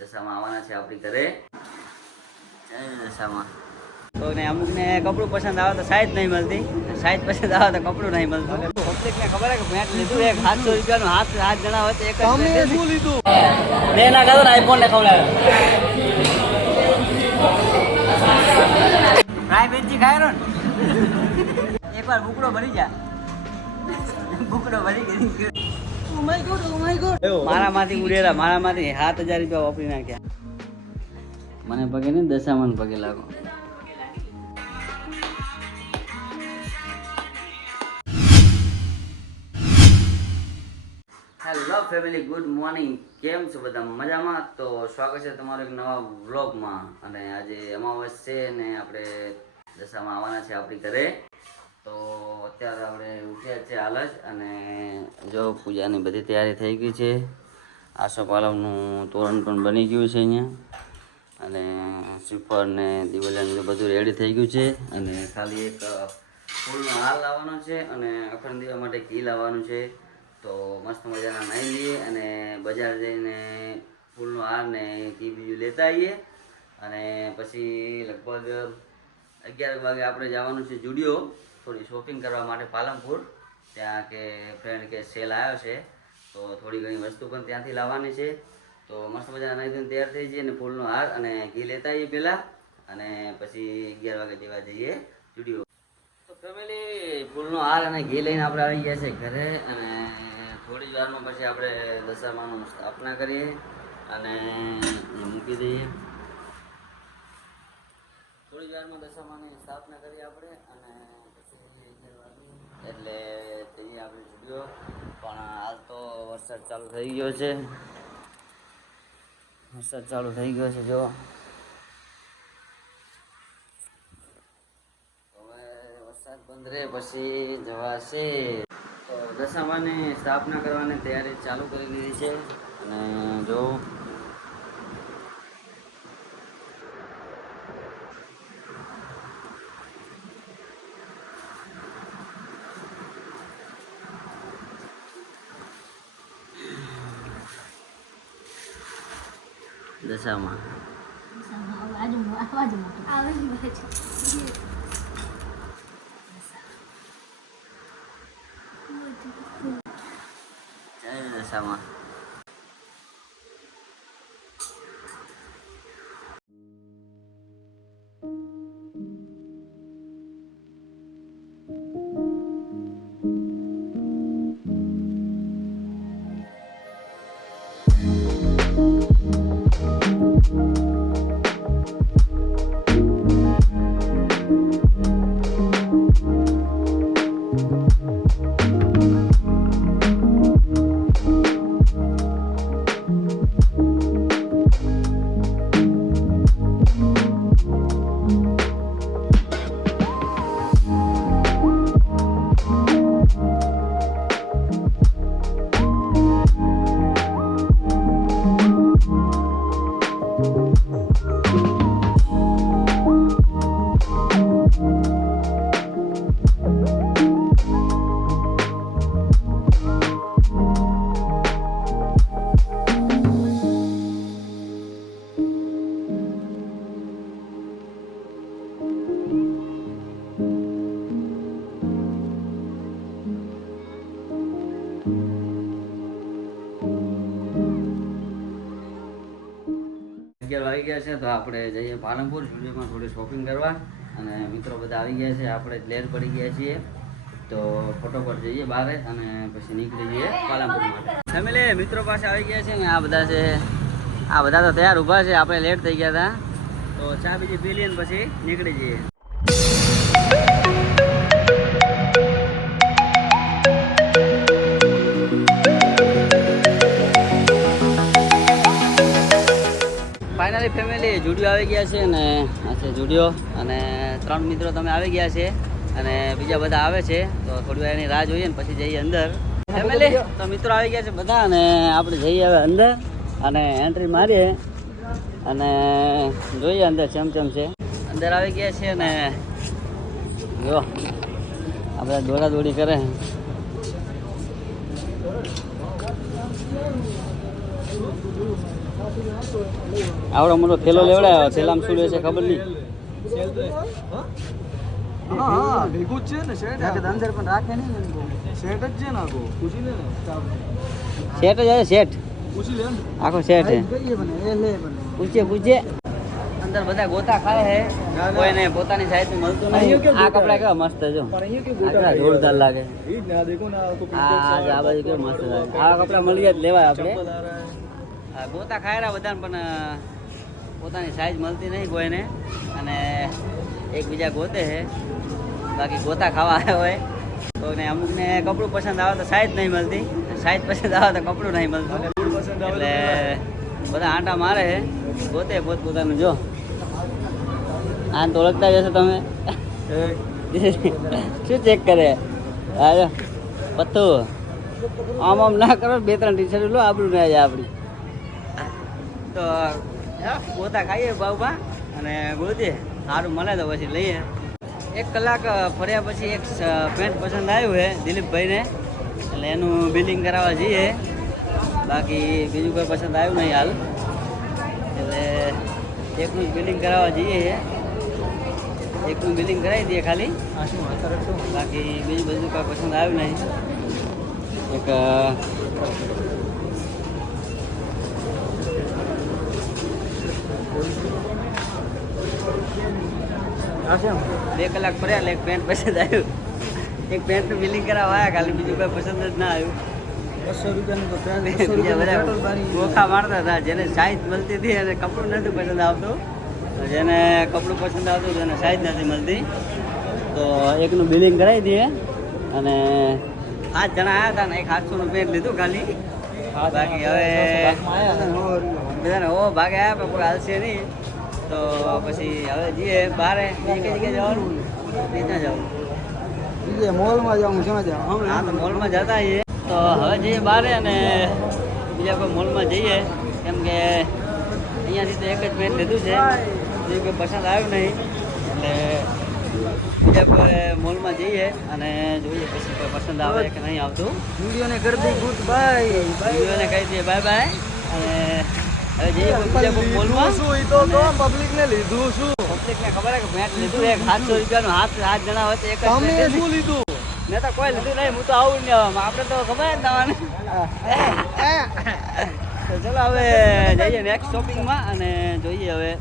દશામાં આવવાના છે આપણી ઘરે. દશામાં. તો ને અમુકને કપડું પસંદ આવે તો સાઈજ નહીં મળતી. સાઈજ પસંદ આવે તો કપડું નહીં મળતું. પબ્લિકને ખબર કે પેન્ટ લીધું એક સાતસો રૂપિયાનું હાથ હાથ જણા હોય તો એક જ શું લીધું? બે ના આઈફોન ને ખવડાવે. ફ્રાય વેચી ખાય ને. એકવાર બુકડો ભરી જા. બુકડો ભરી ગઈ મારામાંથી ઉડેરા મારામાંથી સાત હજાર રૂપિયા વાપરી નાખ્યા. મને પગે ને દશામાં પગે લાગો. હેલો ફેમિલી ગુડ મોર્નિંગ કેમ છો બધા? મજામાં? તો સ્વાગત છે તમારો એક નવા વ્લોગમાં અને આજે અમાવસ છે ને આપણે દશામાં આવવાના છે આપણી ઘરે. તો અત્યારે આપણે ઉઠ્યા છે હાલ જ અને જો પૂજાની બધી તૈયારી થઈ ગઈ છે. આસોપાલવનું તોરણ પણ બની ગયું છે અહીંયા. અને શ્રીફળ ને દિવાળીનું બધું રેડી થઈ ગયું છે. અને ખાલી એક ફૂલનો હાર લાવવાનો છે અને અખંડ દીવા માટે ઘી લાવવાનું છે. તો મસ્ત મજાના નાહી લઈએ અને બજાર જઈને ફૂલનો હાર ને ઘી બીજું લેતા આવીએ. અને પછી લગભગ અગિયાર વાગે આપણે જવાનું છે જુડિયો. થોડી શોપિંગ કરવા માટે પાલનપુર. ત્યાં કે ફ્રેન્ડ કે સેલ આવ્યો છે, તો થોડી ઘણી વસ્તુ પણ ત્યાંથી લાવવાની છે. તો મસ્ત મજાના નાહી ધોઈને તૈયાર થઈ જઈએ અને ફૂલનો હાર અને ઘી લેતા આવીએ પહેલાં અને પછી અગિયાર વાગે જેવા જઈએ સ્ટુડિયો તો ફેમિલી ફૂલનો હાર અને ઘી લઈને આપણે આવી ગયા છે ઘરે અને થોડી જ વારમાં પછી આપણે દશામાનું સ્થાપના કરીએ અને મૂકી દઈએ. થોડી વારમાં દશામાની સ્થાપના કરીએ આપણે અને એટલે જઈએ આપણે જુડિયો પણ હાલ તો વરસાદ ચાલુ થઈ ગયો છે. વરસાદ ચાલુ થઈ ગયો છે, જો. વરસાદ બંધ પછી જવાશે. તો દશામાની સ્થાપના કરવાની તૈયારી ચાલુ કરી દીધી છે. અને જો દશામાં જય દશામાં અગિયાર વાગી ગયા છે તો આપણે જઈએ પાલનપુર સ્ટુડિયોમાં થોડી શોપિંગ કરવા. અને મિત્રો બધા આવી ગયા છે, આપણે લેર પડી ગયા છીએ. તો ફટોફટ જઈએ બહાર અને પછી નીકળી જઈએ પાલનપુર માટે. ફેમિલી, મિત્રો પાસે આવી ગયા છે ને આ બધા છે. આ બધા તો તૈયાર ઊભા છે, આપણે લેટ થઈ ગયા હતા. તો ચા બીજી પી લઈએ પછી નીકળી જઈએ. ફાઇનલી ફેમિલી જુડિયો આવી ગયા છે અને આ છે જુડિયો. અને ત્રણ મિત્રો તમે આવી ગયા છે અને બીજા બધા આવે છે, તો થોડી વાર એની રાહ જોઈએ ને પછી જઈએ અંદર. ફેમિલી તો મિત્રો આવી ગયા છે બધા અને આપણે જઈએ હવે અંદર અને એન્ટ્રી મારીએ અને જોઈએ અંદર ચમ ચમ છે. અંદર આવી ગયા છે અને જો આપણે દોડા દોડી કરે. આવડો મોટો થેલો લેવડાયો થેલામાં શું લેશે ખબર નહીં. હા હા. ભેગું જ છે ને શેઠ અંદર પણ રાખે નહીં શેઠ જ છે ને આખો. પૂછી લે ને જ પૂછી લે પૂછે પૂછે. અંદર બધા ગોતા ખાય હે. કોઈને પોતાની સાઈઝ મળતું નહીં. આ કપડા કેવા મસ્ત જો જોરદાર લાગે. ઈ જ ને આ બાજુ કેવા મસ્ત લાગે. આ કપડા મળી જાય લેવાય આપણે. ગોતા ખાયરા બધાને પણ પોતાની સાઈઝ મળતી નહીં કોઈને. અને એકબીજા ગોતે છે. બાકી ગોતા ખાવા આવ્યા હોય. કોઈને અમુકને કપડું પસંદ આવે તો સાઈઝ નહીં મળતી. સાઈઝ પસંદ આવે તો કપડું નહીં મળતું. એટલે બધા આંટા મારે છે. ગોતે પોત પોતાનું જો. આ તો ઓળખતા જશો તમે. શું ચેક કરે? આજો પથ્થું. પત્તું આમ આમ ના કરો બે ત્રણ ટી શર્ટ લો આપણું ના જાય આપણી તો ગોતા ખાઈએ બાઉબા અને ગોતીએ સારું મળે તો પછી લઈએ. એક કલાક ફર્યા પછી એક પેન્ટ પસંદ આવ્યું છે દિલીપભાઈને. એટલે એનું બિલિંગ કરાવવા જઈએ. બાકી બીજું કોઈ પસંદ આવ્યું નહીં હાલ. એટલે એકનું જ બિલિંગ કરાવવા જઈએ એકનું બિલિંગ કરાવી દઈએ ખાલી? બાકી બીજું બધું કોઈ પસંદ આવ્યું નહીં. એક અ, આ શું? બે કલાક ફર્યા એટલે એક પેન્ટ પસંદ આવ્યું. એક પેન્ટનું બિલિંગ કરાવવા આવ્યા ખાલી બીજું કોઈ પસંદ જ ના આવ્યું. બસો રૂપિયાનું. ગોખા મારતા હતા. જેને સાઈઝ મળતી હતી અને કપડું નથી પસંદ આવતું. જેને કપડું પસંદ આવતું હતું એને સાઈઝ નથી મળતી. તો એકનું બિલિંગ કરાવી દઈએ. અને આઠ જણા આવ્યા હતા ને એક સાતસોનું પેન્ટ લીધું ખાલી. બાકી હવે હો બધાને ઓ ભાગે આવ્યા પણ કોઈ હાલશે નહીં. તો પછી હવે જઈએ બારે બીજી કઈ જગ્યાએ જવાનું? ત્યાં જવું બીજે મોલમાં જાઉં શેમાં જાઉં હા તો મોલમાં જતા તો હવે જઈએ બારે અને બીજા કોઈ મોલમાં જઈએ. કેમ કે અહીંયાથી તો એક જ મેચ લીધું છે. બીજું કોઈ પસંદ આવ્યું નહીં. એટલે બીજા કોઈ મોલમાં જઈએ અને જોઈએ પછી કોઈ પસંદ આવે કે નહીં આવતું. વિડીયોને કરી દઈ ગુડ બાય. બીજું કહી દઈએ બાય બાય. અને મોલમાં શું પબ્લિક લીધું પબ્લિકને ખબર કે મેચ લીધું એક સાતસો રૂપિયાનું હાથ હાથ જણા હોય તો એક તમે શું લીધું? મેં તો કોઈ લીધું નહીં હું તો આવું નહીં આપણે તો ખબર જ ના હોય ને તો ચલો હવે જઈએ નેક્સ્ટ શોપિંગમાં અને જોઈએ હવે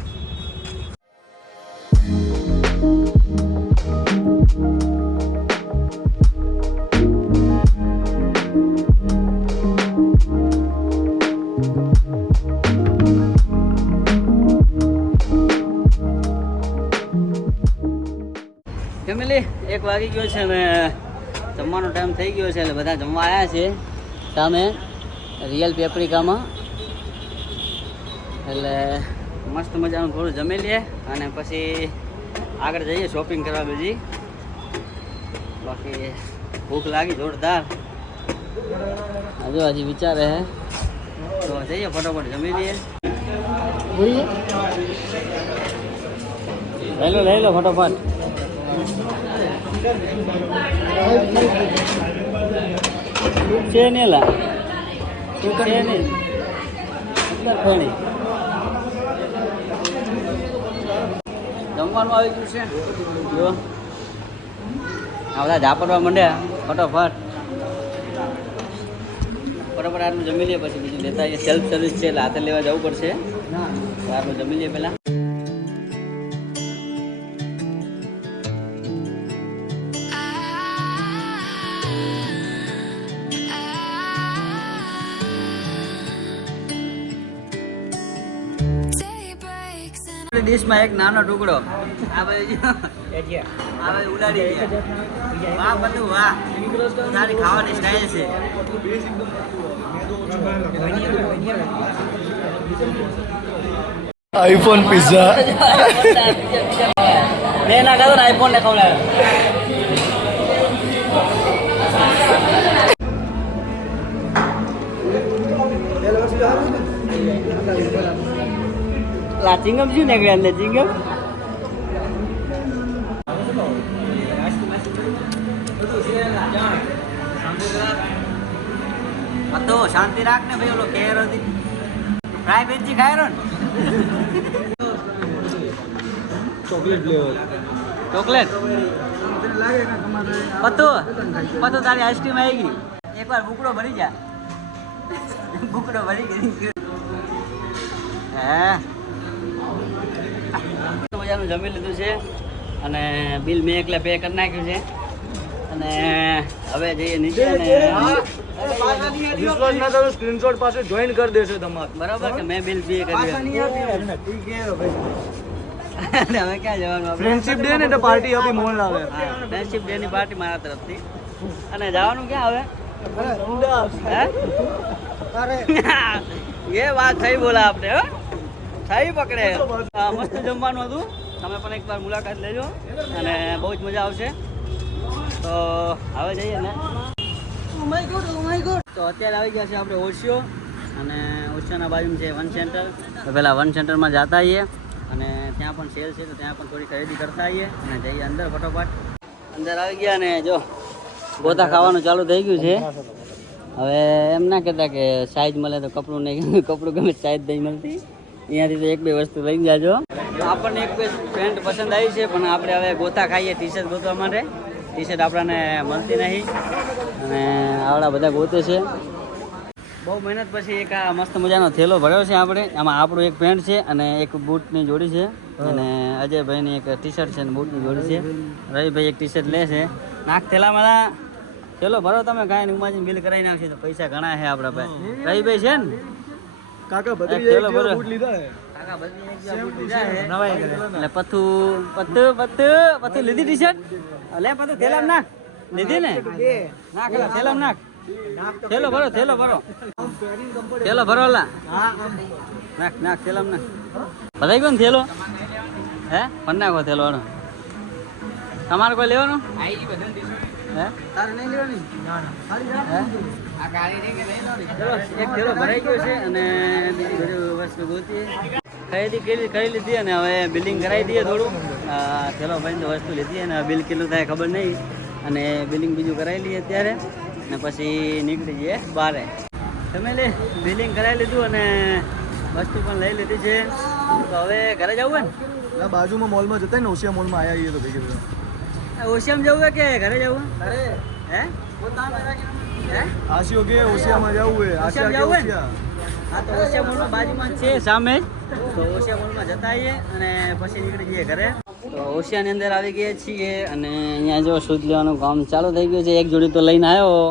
વાગી ગયો છે ને જમવાનો ટાઈમ થઈ ગયો છે એટલે બધા જમવા આવ્યા છે સામે રિયલ પેપરિકામાં એટલે મસ્ત મજાનું થોડું જમી લઈએ અને પછી આગળ જઈએ શોપિંગ કરવા બીજી. બાકી ભૂખ લાગી જોરદાર. હજુ હજી વિચારે હે. તો જઈએ ફટાફટ જમી લઈએ. લઈ લો લઈ લો ફટાફટ. છે ને લા? છે ને? એટલે જમવાનું આવી ગયું છે. જો. આ બધા ઝાપડવા માંડ્યા. ફટોફટ. ફટાફટ આટલું જમી લઈએ પછી બીજું લેતા સેલ્ફ સર્વિસ છે એટલે હાથે લેવા જવું પડશે. આટલું જમી લઈએ પહેલાં. ડીશમાં એક નાનો ટુકડો. આ ભાઈ આ ભાઈ ઉડાડી ગયા. વાહ બધું વાહ. તારી ખાવાની સ્ટાઈલ છે. IPhone pizza. મેં ના કહ્યું આઈફોન ને ખવડાવ્યો. લા ચિંગમ શું નીકળે અંદર? ચિંગમ? તો શાંતિ રાખ ને ભાઈ ઓલો કેરો હતી ફ્રાય બેજી ખાયરો ને? ચોકલેટ ફ્લેવર ચોકલેટ લાગે ને તમારે પતો? પતો તારી આઈસ્ક્રીમ આવી ગઈ. એકવાર બુકડો ભરી જા. બુકડો ભરી ગઈ. હે? જમી લીધું છે અને બિલ મેં એકલે પે કરી નાખ્યું છે. અને હવે જઈએ નીચે અને સ્ક્રીનશોટ પાસે જોઈન કરી દેશે તમારે. બરાબર કે મેં બિલ પે કરી હવે. ક્યાં જવાનું ફ્રેન્ડશિપ ડે ને તો પાર્ટી આપી મોલ આવે. ફ્રેન્ડશિપ ડે ની પાર્ટી મારા તરફથી. અને જવાનું ક્યાં હવે? એ વાત થઈ બોલા આપણે હો. થઈ પકડે. મસ્ત જમવાનું હતું. તમે પણ એકવાર મુલાકાત લેજો અને બહુ જ મજા આવશે. તો હવે જઈએ ને. તો અત્યારે આવી ગયા છે આપણે ઓશિયો અને ઓશિયાના બાજુમાં છે વન સેન્ટર. તો પહેલાં વન સેન્ટરમાં જતા આવીએ અને ત્યાં પણ સેલ છે તો ત્યાં પણ થોડી ખરીદી કરતા આવીએ અને જઈએ અંદર ફટોફટ. અંદર આવી ગયા ને જો ગોતા ખાવાનું ચાલુ થઈ ગયું છે. હવે એમ ના કહેતા કે સાઈઝ મળે તો કપડું નહીં કપડું ગમે સાઈઝ નહીં મળતી. અહીંયાથી તો એક બે વસ્તુ લઈ જાજો. આપણને એક પેન્ટ પસંદ આવી છે, પણ આપણે હવે ગોતા ખાઈએ ટી શર્ટ ગોતવા માટે. ટી શર્ટ આપણને મળતી નહીં. અને આવડા બધા ગોતે છે. બહુ મહેનત પછી એક આ મસ્ત મજાનો થેલો ભર્યો છે આપણે. આમાં આપણું એક પેન્ટ છે અને એક બૂટની જોડી છે. અને અજયભાઈની એક ટી શર્ટ છે અને બૂટની જોડી છે. રવિભાઈ એક ટી શર્ટ લે છે. નાખ થેલામાં થેલો ભરો તમે, કાંઈ ઉમાજીને બિલ કરાવી નાખશે તો પૈસા ઘણા છે આપણા પાસે. રવિભાઈ છે ને? કાકા એક એક. જેવા બૂટ લીધા હે? કાકા બધી એક જેવા બૂટ લીધા છે. નવાય કરે. એટલે પથુ પથુ પથુ પથુ લીધી ટી શર્ટ લે પથુ થેલામ નાખ. લીધી ને? નાખ. એલા થેલામ નાખ. થેલો ભરો થેલો ભરો. થેલો ભરો લા નાખ નાખ થેલામ નાખ. ભરાઈ ગયો ને થેલો? હે? પણ નાખો થેલો. તમારે કોઈ લેવાનું? હે? તારે નહીં લેવાની? ના ના. હે? એક થેલો ભરાઈ ગયો છે અને ખરીદી કરી કરી લીધી અને હવે બિલિંગ કરાવી દઈએ થોડું. ચલો ભાઈ ભાઈને વસ્તુ લીધી અને બિલ કેટલું થાય ખબર નહીં. અને બિલિંગ બીજું કરાવી લઈએ અત્યારે. અને પછી નીકળી જઈએ બારે. તમે લે બિલિંગ કરાવી લીધું અને વસ્તુ પણ લઈ લીધી છે. તો હવે ઘરે જવું ને? ના બાજુમાં મોલમાં જતા ને ઓશિયા મોલમાં આવ્યા છીએ તો ભેગી ભેગા. ઓશિયામાં જવું કે ઘરે જવું હે? હે? આશિયો કે ઓશિયામાં જવું હે આશિયા જવું ઓશિયા. હા તો ઓશિયા મોલમાં બાજુમાં છે સામે તો ઓશિયા મોલમાં જતા આવીએ અને પછી નીકળી જઈએ ઘરે. તો ઓશિયાની અંદર આવી ગયા છીએ અને અહીંયા જો શૂઝ લેવાનું કામ ચાલુ થઈ ગયું છે. એક જોડી તો લઈને આવ્યો.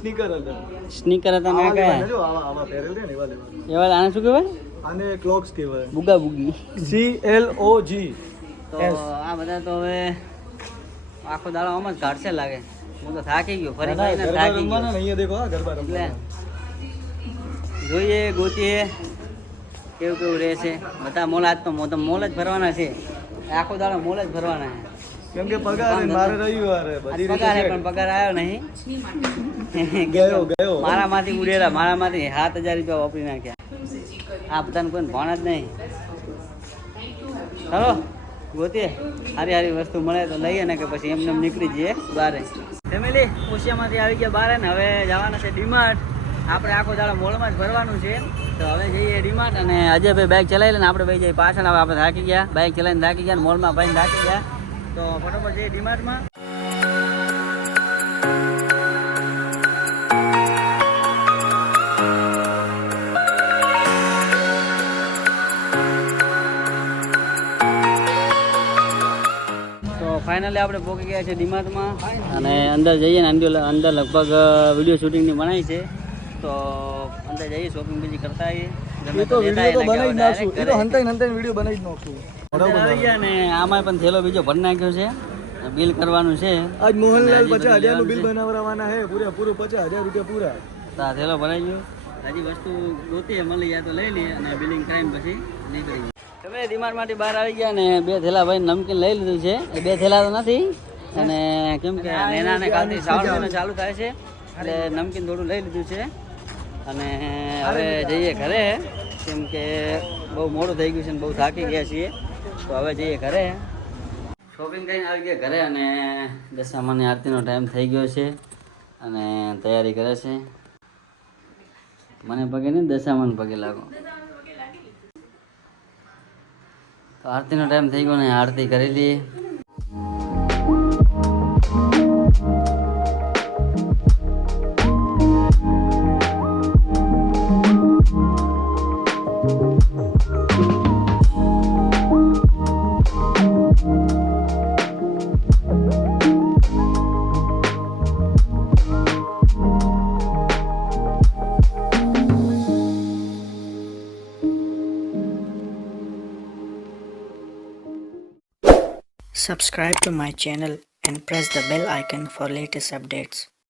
સ્નીકર હતા. સ્નીકર હતા ના આવા જો આવા આવા પહેરેલ ને એવા લેવાના. એવા આને શું કહેવાય? આને ક્લોક્સ કહેવાય. બુગા બુગી. સી એલ ઓ જી તો આ બધા તો હવે આખો દાડો આમ જ કાઢશે લાગે. હું તો થાકી ગયો ફરી થાકી ગયો. અહીંયા દેખો ગરબા જોઈએ ગોતીએ. કેવું કેવું રહેશે? બધા મોલ આજ તો તો મોલ જ ભરવાના છે. આખો દાડો મોલ જ ભરવાના છે. કેમ કે પગાર મારે રવિવારે બધી પગાર પણ પગાર આવ્યો નહીં. ગયો ગયો. મારામાંથી ઉડેલા મારામાંથી સાત હજાર રૂપિયા વાપરી નાખ્યા. આ બધાને કોઈ ભાણ જ નહીં. ચલો ગોતીએ. સારી સારી વસ્તુ મળે તો લઈએ ને કે પછી એમને એમ નીકળી જઈએ બારે. ફેમિલી ઓશિયામાંથી આવી ગયા બારે ને હવે જવાના છે ડીમાર્ટ. આપણે આખો દાડો મોલમાં જ ભરવાનું છે. તો હવે જઈએ ડીમાર્ટ અને અજયભાઈ બાઇક ચલાવી લઈને આપણે ભાઈ જઈએ પાછળ. આપણે થાકી ગયા. બાઇક ચલાવીને થાકી ગયા મોલમાં ભાઈને થાકી ગયા. તો ફટોફટ જઈએ ડીમાર્ટમાં. ફાઇનલી આપણે પહોંચી ગયા છે ડીમાર્ટમાં. અને અંદર જઈએ ને અંદર લગભગ વીડિયો શૂટિંગની બનાવી છે. તો અંદર જઈએ શોપિંગ બીજી કરતા આવીએ. ગમે તો વીડિયો તો બનાવી નાખશું. એ તો હંતાઈ હંતાઈ વીડિયો બનાવી જ નાખશું. અંદર આવી ગયા ને આમાં પણ થેલો બીજો ભરી નાખ્યો છે. બિલ કરવાનું છે. આજ મોહનલાલ પચાસ હજારનું બિલ બનાવવાના હે પૂરે પૂરું પચાસ હજાર રૂપિયા પૂરા. તો થેલો ભરાઈ ગયો. હજી વસ્તુ ગોતીએ મળી જાય તો લઈ લઈએ અને બિલિંગ કરાવીને પછી નીકળી તમે ડીમાર્ટમાંથી બહાર આવી ગયા ને બે થેલા ભાઈ નમકીન લઈ લીધું છે. એ બે થેલા તો નથી. અને કેમ કે નેના ને કાલથી શ્રાવણ મહિનો ચાલુ થાય છે. એટલે નમકીન થોડું લઈ લીધું છે. અને હવે જઈએ ઘરે. કેમ કે બહુ મોડું થઈ ગયું છે બહુ થાકી ગયા છીએ. તો હવે જઈએ ઘરે. શોપિંગ કરીને આવી ગયા ઘરે અને દશામાની આરતીનો ટાઈમ થઈ ગયો છે અને તૈયારી કરે છે. મને પગે નહીં દશામાન પગે લાગો. તો આરતીનો ટાઈમ થઈ ગયો ને આરતી કરી લઈએ. Subscribe to my channel and press the bell icon for latest updates.